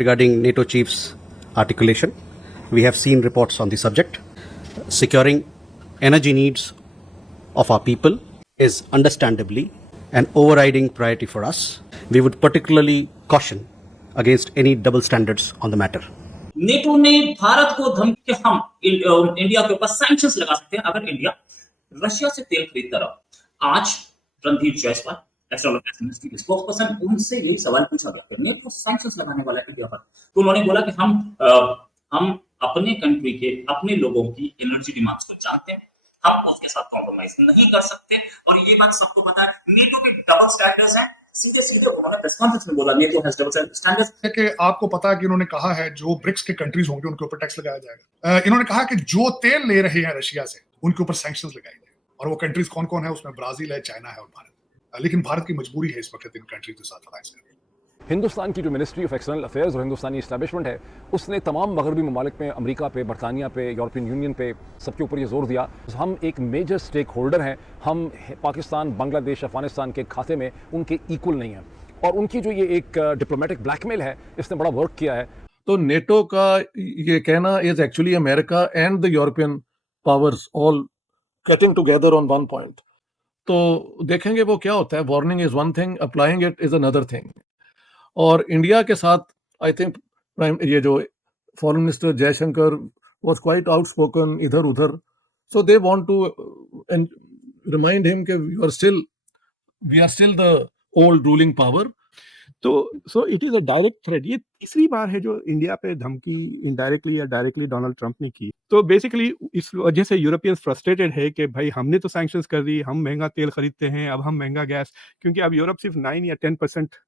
Regarding NATO chief's articulation, we have seen reports on the subject. Securing energy needs of our people is understandably an overriding priority for us. We would particularly caution against any double standards on the matter. NATO ने भारत को धमकी कि हम India के ऊपर sanctions लगा सकते हैं अगर इंडिया रशिया से तेल खरीदता रहा। आज Randhir Jaiswal external affairs ministry के स्पोक्सपर्सन, उनसे यही सवाल पूछा गया कि नेटो सैंक्शंस लगाने वाला है इंडिया पर, तो उन्होंने बोला कि हम अपने कंट्री के अपने लोगों की एनर्जी डिमांड्स को जानते हैं, हम उसके साथ कॉम्प्रोमाइज नहीं कर सकते और ये बात सबको पता है। नेटो के डबल स्टैंडर्ड्स हैं, सीधे उन्होंने प्रेस कॉन्फ्रेंस में बोला नेटो हैज डबल स्टैंडर्ड्स। कि आपको पता है कि इन्होंने कहा है जो ब्रिक्स के कंट्रीज होंगे उनके ऊपर टैक्स लगाया जाएगा। इन्होंने कहा कि जो तेल ले रहे हैं रशिया से उनके ऊपर सैंक्शंस लगाए जाएंगे, और वो कंट्रीज कौन कौन है, उसमें ब्राजील है, चाइना है और भारत। लेकिन भारत की मजबूरी है इस वक्त इन कंट्रीज के साथ अलायंस करने। हिंदुस्तान की जो मिनिस्ट्री ऑफ एक्सटर्नल अफेयर्स और हिंदुस्तानी इस्टेब्लिशमेंट है, उसने तमाम मगरबी ममालिक में, अमेरिका पे, बरतानिया पे, यूरोपियन यूनियन पे, सबके ऊपर ये जोर दिया हम एक मेजर स्टेक होल्डर हैं, हम पाकिस्तान, बांग्लादेश, अफगानिस्तान के खाते में उनके इक्वल नहीं हैं, और उनकी जो ये एक डिप्लोमेटिक ब्लैकमेल है, इसने बड़ा वर्क किया है। तो नेटो का ये कहना is actually America and the European powers all getting together on one point. तो देखेंगे वो क्या होता है। Warning is one thing, applying it is another thing. और इंडिया के साथ आई थिंक ये जो foreign minister Jaishankar was quite outspoken इधर उधर, so they want to remind him कि we are still the old ruling power. तो so it is a direct threat. ये तीसरी बार है जो इंडिया पे धमकी इनडायरेक्टली या डायरेक्टली डोनाल्ड ट्रंप ने की। तो बेसिकली इस वजह से यूरोपियंस फ्रस्ट्रेटेड है कि भाई हमने तो सैंक्शंस कर दी, हम महंगा तेल खरीदते हैं, अब हम महंगा गैस, क्योंकि अब यूरोप सिर्फ 9 या 10%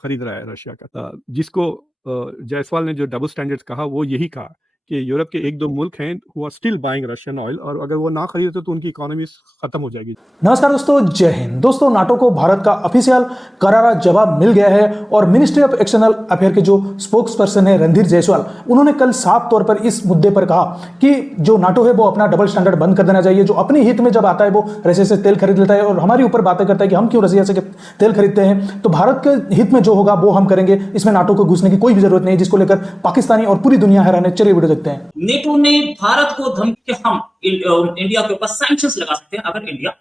खरीद रहा है रशिया का। जिसको जायसवाल ने जो डबल स्टैंडर्ड्स कहा, वो यही कहा कि यूरोप के 1-2 मुल्क हैं who are still buying Russian oil, और अगर वो ना खरीदते तो उनकी इकोनॉमी खत्म हो जाएगी। नमस्कार दोस्तों, जय हिंद। दोस्तों, नाटो को भारत का ऑफिशियल करारा जवाब मिल गया है और मिनिस्ट्री ऑफ एक्सटर्नल अफेयर के जो स्पोक्स पर्सन है रणधीर जायसवाल, उन्होंने कल साफ तौर पर इस मुद्दे पर कहा कि जो नाटो है वो अपना डबल स्टैंडर्ड बंद कर देना चाहिए। जो अपने हित में जब आता है वो रशिया से तेल खरीद लेता है और हमारे ऊपर बातें करता है कि हम क्यों रशिया से तेल खरीदते हैं, तो भारत के हित में जो होगा वो हम करेंगे, इसमें नाटो को घुसने की कोई भी जरूरत नहीं, जिसको लेकर पाकिस्तानी और पूरी दुनिया हैरान है। चलिए वीडियो देखते हैं। नेटो ने भारत को धमकी कि हम इंडिया के ऊपर सैंक्शंस लगा सकते हैं अगर इंडिया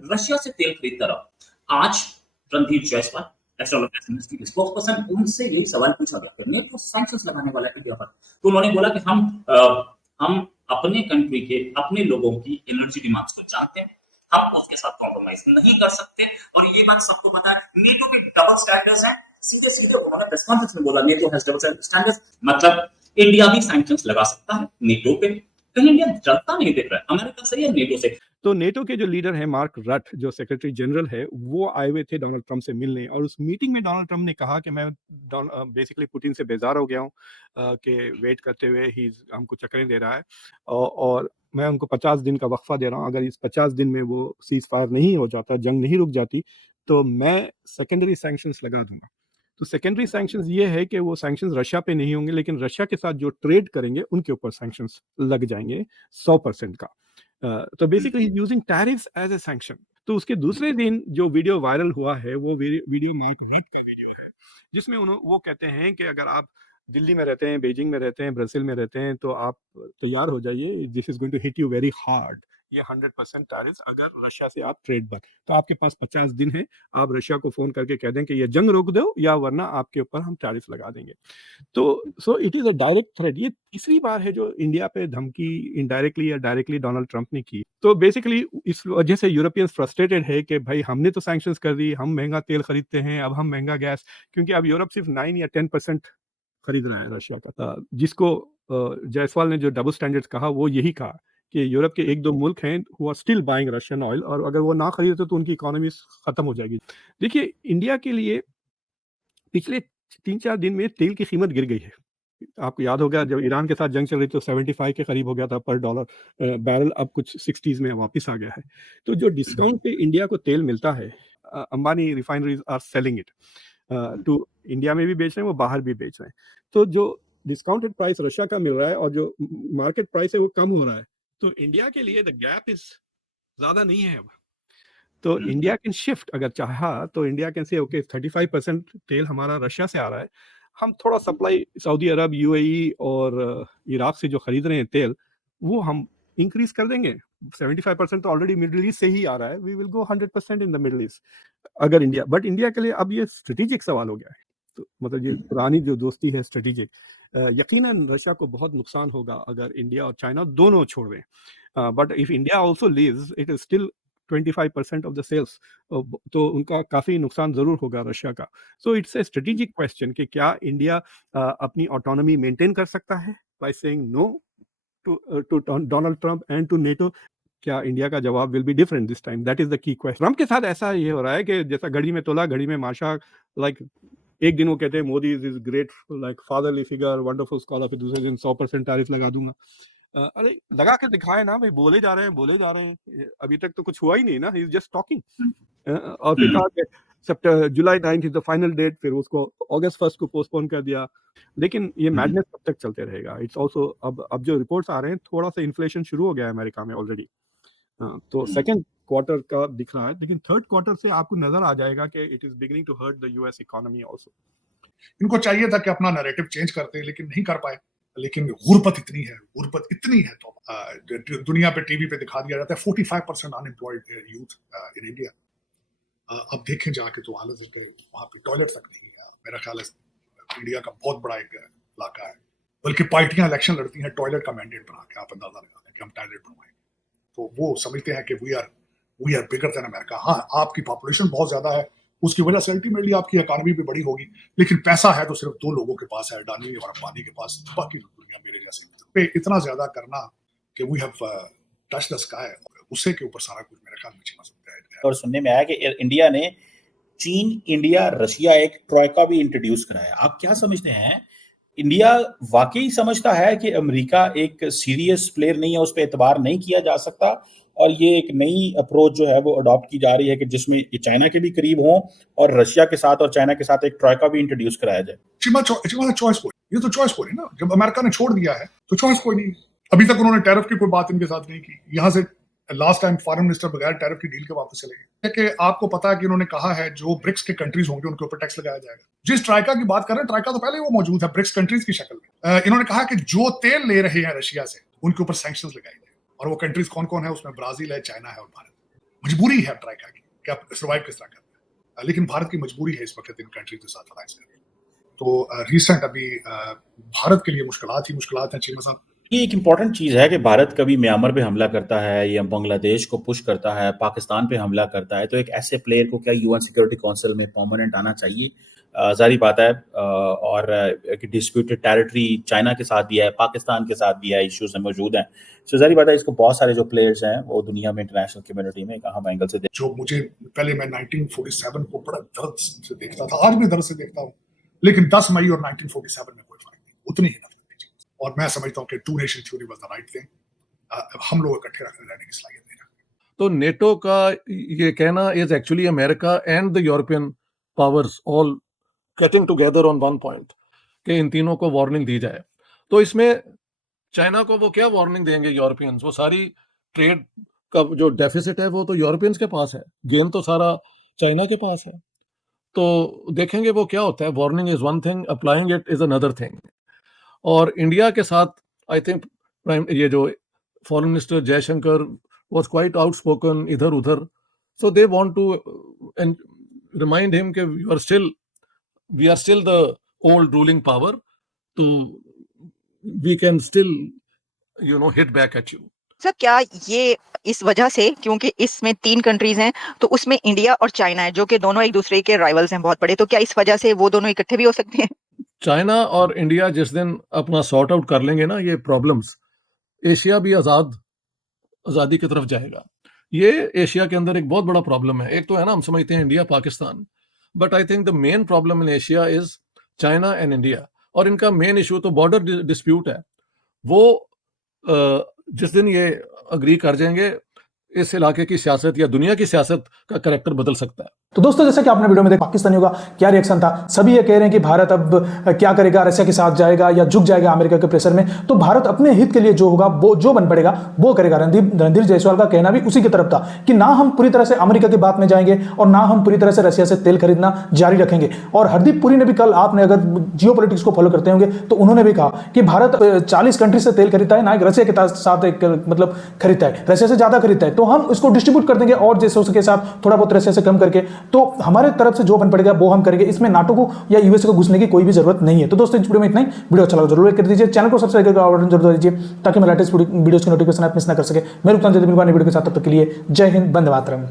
रशिया से तेल खरीदता रहा। आज Randhir Jaiswal external affairs ministry के स्पोक्सपर्सन, उनसे यही सवाल पूछा गया कि नेटो सैंक्शंस लगाने वाला है इंडिया पर, तो उन्होंने बोला कि हम अपने कंट्री के अपने लोगों की एनर्जी डिमांड्स को जानते हैं, हम उसके साथ कॉम्प्रोमाइज नहीं कर सकते और ये बात सबको पता है। नेटो के डबल स्टैंडर्ड्स हैं, सीधे उन्होंने प्रेस कॉन्फ्रेंस में बोला नेटो हैज डबल स्टैंडर्ड्स, मतलब इंडिया भी सैंक्शंस लगा सकता है नेटो पे। कहीं इंडिया डरता नहीं दिख रहा है अमेरिका से या नेटो से। तो नेटो के जो लीडर है मार्क रट, जो सेक्रेटरी जनरल है, वो आए हुए थे डोनाल्ड ट्रंप से मिलने, और उस मीटिंग में डोनाल्ड ट्रंप ने कहा कि मैं बेसिकली पुतिन से बेजार हो गया हूँ कि वेट करते हुए ही हमको चक्करें दे रहा है, और मैं उनको 50 दिन का वक्फा दे रहा हूँ। अगर इस 50 दिन में वो सीज फायर नहीं हो जाता, जंग नहीं रुक जाती, तो मैं सेकेंडरी सैंक्शंस लगा दूंगा। तो सेकेंडरी सैंक्शंस ये है कि वो सैंक्शंस रशिया पे नहीं होंगे, लेकिन रशिया के साथ जो ट्रेड करेंगे उनके ऊपर सैंक्शंस लग जाएंगे 100% का। तो basically using tariffs as a sanction. तो उसके दूसरे दिन जो वीडियो वायरल हुआ है वो वीडियो मार्क रट का वीडियो है, जिसमें वो कहते हैं कि अगर आप दिल्ली में रहते हैं, बीजिंग में रहते हैं, ब्राजील में रहते हैं, तो आप तैयार हो जाइए, this is going to hit you very hard. ये 100% टैरिफ अगर रशिया से आप ट्रेड बंद, तो आपके पास 50 दिन है, आप रशिया को फोन करके कह दें कि ये जंग रोक दो या वरना आपके ऊपर हम टैरिफ लगा देंगे। तो so it is a direct threat. ये तीसरी बार है जो इंडिया पे धमकी इनडायरेक्टली या डायरेक्टली डोनाल्ड ट्रंप ने की। तो बेसिकली इस वजह से यूरोपियंस फ्रस्ट्रेटेड है कि भाई हमने तो सैंक्शंस कर दी, हम महंगा तेल खरीदते हैं, अब हम महंगा गैस, क्योंकि अब यूरोप सिर्फ 9 या 10% खरीद रहा है रशिया का। जिसको जायसवाल ने जो डबल स्टैंडर्ड्स कहा, वो यही कहा कि यूरोप के 1-2 मुल्क हैं who are still buying Russian oil, और अगर वो ना खरीदते तो उनकी इकोनॉमी खत्म हो जाएगी। देखिए, इंडिया के लिए पिछले 3-4 दिन में तेल की कीमत गिर गई है। आपको याद होगा जब ईरान के साथ जंग चल रही तो 75 के करीब हो गया था पर डॉलर बैरल, अब कुछ 60s में वापस आ गया है। तो जो डिस्काउंट पे इंडिया को तेल मिलता है, Ambani refineries are selling it to, India में भी बेच रहे हैं, वो बाहर भी बेच रहे हैं। तो जो डिस्काउंटेड प्राइस रशिया का मिल रहा है और जो मार्केट प्राइस है वो कम हो रहा है, तो इंडिया के लिए द गैप इज ज्यादा नहीं है अब। तो इंडिया कैन शिफ्ट, अगर चाहा तो इंडिया कैन से ओके 35% तेल हमारा रशिया से आ रहा है, हम थोड़ा सप्लाई सऊदी अरब, यूएई और इराक से जो खरीद रहे हैं तेल, वो हम इंक्रीज कर देंगे। 75% तो ऑलरेडी मिडिल ईस्ट से ही आ रहा है। We will go 100% in the Middle East अगर इंडिया, बट इंडिया के लिए अब ये स्ट्रेटेजिक सवाल हो गया है। तो मतलब ये पुरानी जो दोस्ती है स्ट्रेटेजिक, यकीनन रशिया को बहुत नुकसान होगा अगर इंडिया और चाइना दोनों छोड़ दें, but if India also leaves it is still 25% of the sales, तो उनका काफ़ी नुकसान ज़रूर होगा रशिया का। So it's a strategic question कि क्या इंडिया अपनी ऑटोनॉमी मेंटेन कर सकता है by saying no to Donald Trump and to NATO. क्या इंडिया का जवाब will be different this time? That is the key question. Trump के साथ ऐसा ये हो रहा है कि जैसा घड़ी में तोला घड़ी में माशा, लाइक एक दिन वो कहते हैं Modi is great, like fatherly figure, wonderful scholar, फिर दूसरे दिन 100% टैरिफ लगा दूंगा। अरे लगा के दिखाए ना भाई, बोले जा रहे हैं, अभी तक तो कुछ हुआ ही नहीं ना, ही इज जस्ट टॉकिंग। और फिर कहा कि जुलाई 9 इज द फाइनल डेट, फिर उसको अगस्त 1 को पोस्टपोन कर दिया। लेकिन ये मैडनेस कब तक चलते रहेगा? इट्स ऑल्सो अब जो रिपोर्ट्स आ रहे हैं, थोड़ा सा इन्फ्लेशन शुरू हो गया है अमेरिका में ऑलरेडी, तो सेकंड क्वार्टर का दिख रहा है, लेकिन थर्ड क्वार्टर से आपको नजर आ जाएगा कि it is beginning to hurt the US economy also. इनको चाहिए था कि अपना नैरेटिव चेंज करते, लेकिन नहीं कर पाए। लेकिन गुर्बत इतनी है तो दुनिया पे टीवी पे दिखा दिया जाता है 45% अनएम्प्लॉयड यूथ इन इंडिया। अब देखें जाके तो हालत है, वहां पे टॉयलेट तक नहीं है। मेरा ख्याल है इंडिया का बहुत बड़ा एक इलाका है, बल्कि पार्टियां इलेक्शन लड़ती हैं टॉयलेट का मैंडेट बना के। आप अंदाजा लगा लें कि हम टॉयलेट बनवाएंगे, तो वो समझते हैं कि we are bigger than America. हाँ, आपकी पॉपुलेशन बहुत ज्यादा है, उसकी वजह से अल्टीमेटली आपकी इकोनॉमी भी बड़ी होगी, लेकिन पैसा है तो सिर्फ 2 लोगों के पास है, अडानी और अंबानी के पास। बाकी दुनिया मेरे जैसे पे इतना ज्यादा करना कि we have touch the sky, उससे के ऊपर सारा कुछ मेरे ख्याल में छिपा सकता है। और सुनने में आया कि इंडिया ने चीन, इंडिया, रशिया एक ट्रॉयका भी इंट्रोड्यूस कराया। आप क्या समझते हैं, इंडिया वाकई समझता है कि अमेरिका एक सीरियस प्लेयर नहीं है, उस पर एतबार नहीं किया जा सकता, और ये एक नई अप्रोच जो है वो अडॉप्ट की जा रही है कि जिसमें ये चाइना के भी करीब हों और रशिया के साथ और चाइना के साथ एक ट्रॉयका भी इंट्रोड्यूस कराया जाए? चॉइस कोई, ये तो चॉइस कोई ना। जब अमेरिका ने छोड़ दिया है तो चॉइस कोई नहीं। अभी तक उन्होंने टैरिफ की कोई बात इनके साथ नहीं की। यहाँ से लास्ट टाइम फॉरेन मिनिस्टर बगैर टैरिफ की डील के वापस चले गए। कि आपको पता है कि उन्होंने कहा है जो ब्रिक्स के कंट्रीज होंगे उनके ऊपर टैक्स लगाया जाएगा। जिस ट्राइका की बात कर रहे हैं, ट्राइका तो पहले वो मौजूद है ब्रिक्स कंट्रीज की शक्ल में। इन्होंने कहा कि जो तेल ले रहे हैं रशिया से उनके ऊपर सैंक्शंस लगाए जाए, और वो कंट्रीज कौन कौन है, उसमें ब्राजील है, चाइना है और भारत। मजबूरी है ट्राइका की कि आप सर्वाइव किस तरह करते हैं, लेकिन भारत की मजबूरी है इस वक्त इन कंट्रीज के साथ अलायंस करने। तो रिसेंट अभी भारत के लिए मुश्किलात हैं चीन साहब। ये एक इम्पॉर्टेंट चीज़ है कि भारत कभी म्यांमार पे हमला करता है या बांग्लादेश को पुश करता है, पाकिस्तान पे हमला करता है, तो एक ऐसे प्लेयर को क्या यूएन सिक्योरिटी काउंसिल में परमानेंट आना चाहिए? जारी बात है, और डिस्प्यूटेड टेरिटरी चाइना के साथ भी है, पाकिस्तान के साथ भी है, इश्यूज मौजूद हैं। सो जारी बात है, इसको बहुत सारे जो प्लेयर्स हैं वो दुनिया में, इंटरनेशनल कम्युनिटी में कहाँ एंगल से जो मुझे पहले, मैं 1947 को बड़ा दर्द से देखता था, आज भी दर्द से देखता हूँ, लेकिन 10 मई और 1947 में कोई फर्क नहीं, उतनी ही नफरत। और मैं समझता हूँ कि 2 nation theory was the right thing. हम लोग इकट्ठे रहने की सलाहियत नहीं रखते। तो नेटो का ये कहना is actually America and the European powers all getting together on one point कि इन तीनों को वार्निंग दी जाए। तो इसमें चाइना को वो क्या वार्निंग देंगे यूरोपियंस? वो सारी ट्रेड का जो डेफिसिट है वो तो यूरोपियंस के पास है, गेन तो सारा चाइना के पास है। तो देखेंगे वो क्या होता है। Warning is one thing, applying it is another thing. और इंडिया के साथ आई थिंक ये जो foreign minister Jaishankar was quite outspoken इधर उधर, so they want to remind him कि we are still the old ruling power, तो we can still hit back at you. Sir, क्या ये इस वजह से, क्योंकि इसमें 3 कंट्रीज हैं, तो उसमें इंडिया और चाइना है जो कि दोनों एक दूसरे के राइवल्स हैं बहुत बड़े, तो क्या इस वजह से वो दोनों इकट्ठे भी हो सकते हैं? चाइना और इंडिया जिस दिन अपना सॉर्ट आउट कर लेंगे ना ये प्रॉब्लम्स, एशिया भी आज़ादी की तरफ जाएगा। ये एशिया के अंदर एक बहुत बड़ा प्रॉब्लम है। एक तो है ना, हम समझते हैं India Pakistan, but I think the main problem in Asia is China and India. और इनका मेन इशू तो बॉर्डर डिस्प्यूट है। वो जिस दिन ये अग्री कर जाएंगे, इस इलाके की सियासत या दुनिया की सियासत का करैक्टर बदल सकता है। तो दोस्तों जैसा कि आपने वीडियो में देखा, पाकिस्तानियों का क्या रिएक्शन था। सभी ये कह रहे हैं कि भारत अब क्या करेगा, रशिया के साथ जाएगा या झुक जाएगा अमेरिका के प्रेशर में। तो भारत अपने हित के लिए जो होगा, वो जो बन पड़ेगा वो करेगा। रणधीर जायसवाल का कहना भी उसी की तरफ था कि ना हम पूरी तरह से अमेरिका की बात में जाएंगे और ना हम पूरी तरह से रशिया से तेल खरीदना जारी रखेंगे। और हरदीप पुरी ने भी कल, आपने अगर जियोपॉलिटिक्स को फॉलो करते होंगे तो उन्होंने भी कहा कि भारत 40 कंट्री से तेल खरीदता है, ना रशिया के साथ एक मतलब खरीदता है, रशिया से ज्यादा खरीदता है। तो हम इसको डिस्ट्रीब्यूट कर देंगे और देशों के साथ थोड़ा बहुत रशिया से कम करके, तो हमारे तरफ से जो बन पड़ेगा वो हम करेंगे। इसमें नाटो को या यूएसए को घुसने की कोई भी जरूरत नहीं है। तो दोस्तों इस वीडियो में इतना ही। वीडियो अच्छा लगा जरूर लाइक कर दीजिए, चैनल को सब्सक्राइब करके ऑर्डर जरूर दीजिए ताकि मैं लेटेस्ट वीडियोस की नोटिफिकेशन आप मिस ना कर सके। मैं रुकता हूं जल्दी मिलूंगा नई वीडियो के साथ, तब तक के लिए जय हिंद, वंदे मातरम।